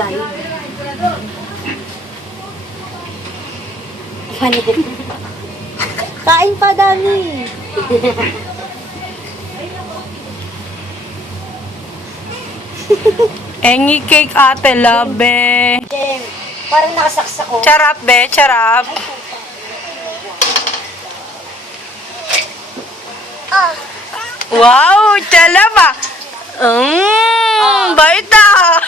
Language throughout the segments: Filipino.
ilalim. Kain pa dami. Engi cake ate, labe. Jem, parang nakasaksak ko. Charap be, charap. Wow, chalaba. Bait ah.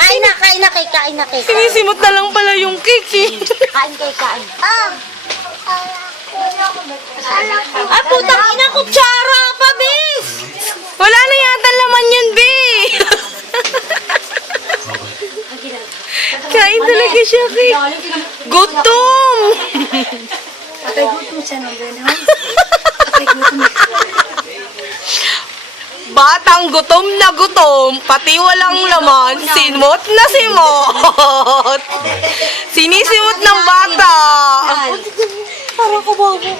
Kain na, cake, kain na, cake. Sinisimot na lang pala yung cake eh. Kain, cake, kain. Ay, putang ina, kutsara pa, bis! Wala na yata laman yan, be. Kain talaga siya, cake. Gutom. Atay, gutom siya nung gano'n. Atay, gutom. Batang gutom na gutom, pati walang laman, simot na simot. Sinisimot ng bata. Parang kabago.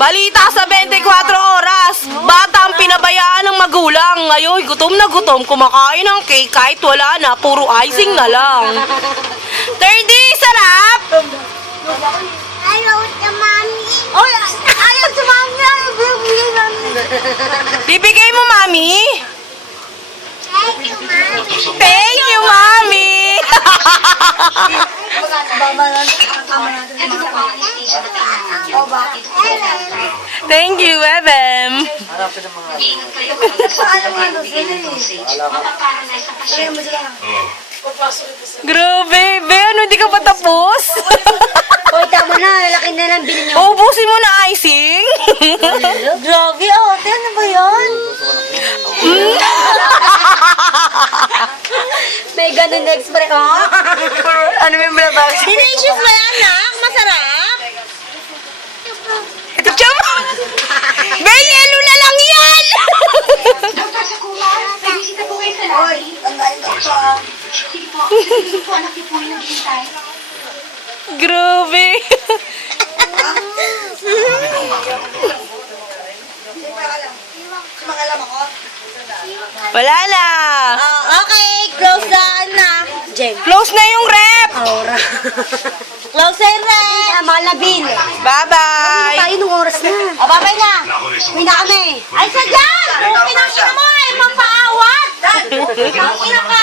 Balita sa 24 oras, bata ang pinabayaan ng magulang. Ngayon, gutom na gutom, kumakain ng cake kahit wala na, puro icing na lang. 30, sarap! Ayaw sa mami. Oy, ayaw sa mami. Ayaw bibigay mami. Bibigay mo, mami? Thank you, mami. Thank you, mami! Thank you, Bebem. Grabe, be, ano, hindi ka pa tapos? Hoy, tama na. Laki na lang bilhin niyo. Ubusin mo na icing? Grabe, ate. Ano ba yan? May ganun na express. Oh? Ano yung blabag? Delicious ba yan, nak? Masarap? Ito, chum! Be, yelo na lang yan! Hoy, tanggalin ka pa. Grabe. Wala na. Okay, close na na. Jem. Close na yung rep. Aura. Close na yung rep. Mahal na bill. Bye-bye. Tayo nung oras na. O, babay na. Uwi na kami. Ay, sadyan! Kung pinakita mo eh, mampaawat! Ang ina ka